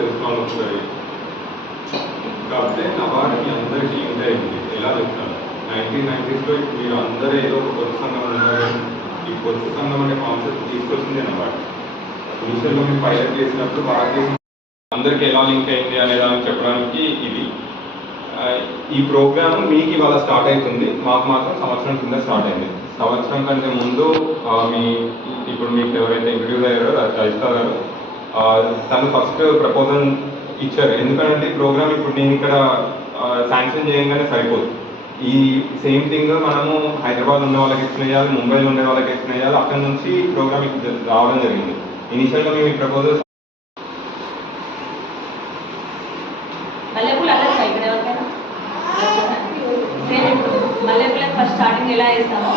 తెలిసిన వాళ్ళు వస్తుంది. కాకపోతే నబార్డ్ మీ అందరికీ లింక్ అయింది. ఎలా చెప్తాను, 1990s మీరు అందరూ ఏదో ఒక పొదుపు సంఘం ఉన్నారు. ఈ పొదుపు సంఘం అనే కాన్సెప్ట్ తీసుకొచ్చింది నబార్డ్. ఇనిషియల్గా మీరు పైలట్ చేసినప్పుడు భారతదేశం అందరికీ ఎలా లింక్ అయింది అనే దాన్ని చెప్పడానికి ఇది. ఈ ప్రోగ్రామ్ మీకు ఇవాళ స్టార్ట్ అవుతుంది, మాకు మాత్రం సంవత్సరం కింద స్టార్ట్ అయింది. సంవత్సరం కంటే ముందు మీ ఇప్పుడు మీకు ఎవరైతే ఇంట్రడ్యూస్ అయ్యారో రజిత గారు, తను ఫస్ట్ ప్రపోజల్ ఇచ్చారు. ఎందుకంటే ఈ ప్రోగ్రామ్ ఇప్పుడు నేను ఇక్కడ శాంక్షన్ చేయగానే సరిపోదు. ఈ సేమ్ థింగ్ మనము హైదరాబాద్ ఉన్న వాళ్ళకి ఎక్స్ప్లెయిన్ చేయాలి, ముంబైలో ఉండే వాళ్ళకి ఎక్స్ప్లెయిన్ చేయాలి. అక్కడ నుంచి ప్రోగ్రామ్ రావడం జరిగింది. ఇనిషియల్గా మేము ఈ ప్రపోజల్ మల్లెపూలకు ఫస్ట్ స్టార్టింగ్ ఎలా వేస్తామో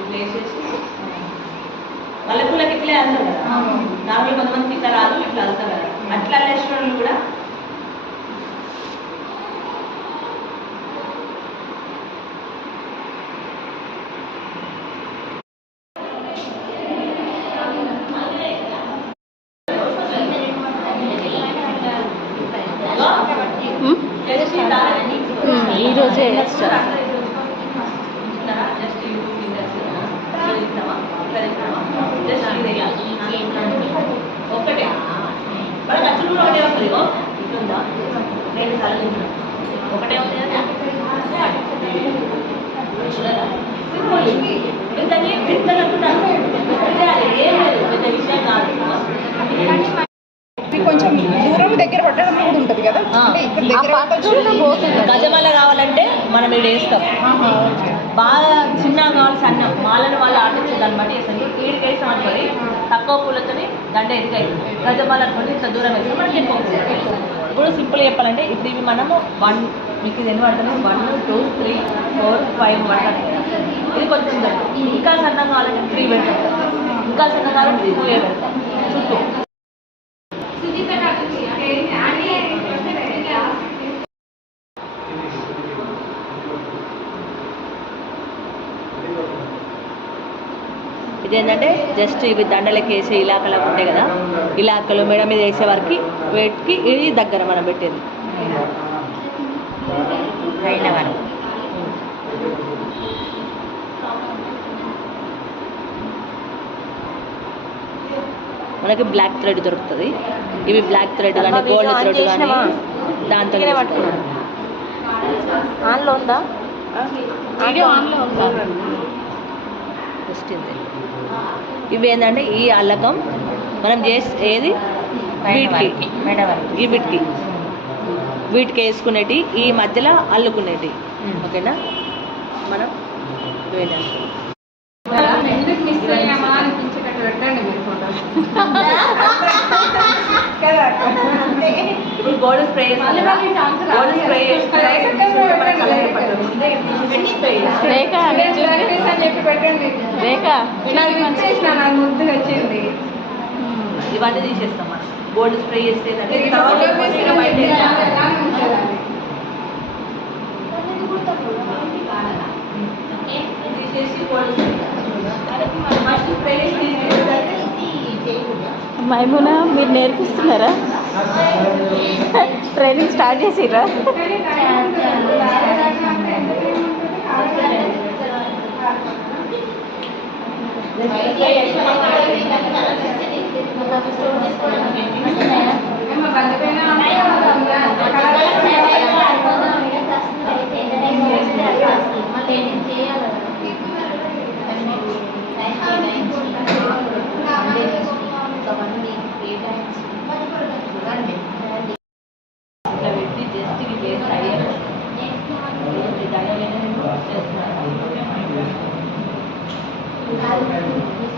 ఇట్లా వేసేసి మల్లెపూలకి ఇట్లే అంటారు కదా, నార్మల్ కొంతమంది ఇట్లా రాదు ఇట్లా వెళ్తారు కదా, అట్లా వేసిన వాళ్ళు కూడా ఈరోజే ఒక్కటే వాళ్ళ ఖర్చులు కూడా ఒకటే వస్తుంది. ఇట్లుందా నేను తలలించిన ఒకటే ఉంది కదా, ఇంతకీ పెద్దలంటున్నాను ఏం లేదు, పెద్ద విషయం కాదు. కొంచెం దూరం దగ్గర పట్టడం కూడా ఉంటుంది కదా, గజమాల కావాలంటే మనం ఇక్కడ వేస్తాం. బాగా చిన్నగా కావాలి సన్న మాలను వాళ్ళు ఆర్డర్ దాన్ని బట్టి వేస్తాం. ఈడికి వేస్తాం అనుకోండి తక్కువ పూలతో దండ ఎదిగాయి, గజమాల అనుకోండి ఇంత దూరం వేస్తాం మనకి ఎక్కువ పూలు. ఇప్పుడు సింపుల్ చెప్పాలంటే ఇప్పుడు ఇవి మనము మీకు ఇది ఎన్ని పడుతున్నాం 1 2 3 4 5 పడతాం. ఇది కొంచెం ఇంకా సన్నం కావాలంటే 3 పెడతాం, ఇంకా సన్నం కావాలంటే 2 పెడతాం చుట్టూ. ఇదేంటంటే జస్ట్ ఇవి దండలకి వేసే ఇలాకలు ఉంటాయి కదా, ఇలాకలు మెడ మీద వేసే వారికి వేటికి ఇది దగ్గర మనం పెట్టేది. మనకి బ్లాక్ థ్రెడ్ దొరుకుతుంది. ఇవి బ్లాక్ థ్రెడ్ కానీ గోల్డ్ థ్రెడ్ కానీ దాంతో ఆన్లో ఉందా వస్తుంది. ఇవి ఏంటంటే ఈ అల్లకం మనం ఏది వీటికి ఈ వీటికి వేసుకునేటి, ఈ మధ్యలో అల్లుకునేటి. ఓకేనా, మనం ఇప్పుడు గోల్డ్ స్ప్రే ఇవన్నీ తీసేస్తాం మనం. గోల్డ్ స్ప్రే చేస్తే తీసేసి గోల్డ్ స్ప్రే మైమునా మీరు నేర్పిస్తున్నారా? ట్రైనింగ్ స్టార్ట్ చేసిర్రా? జస్ట్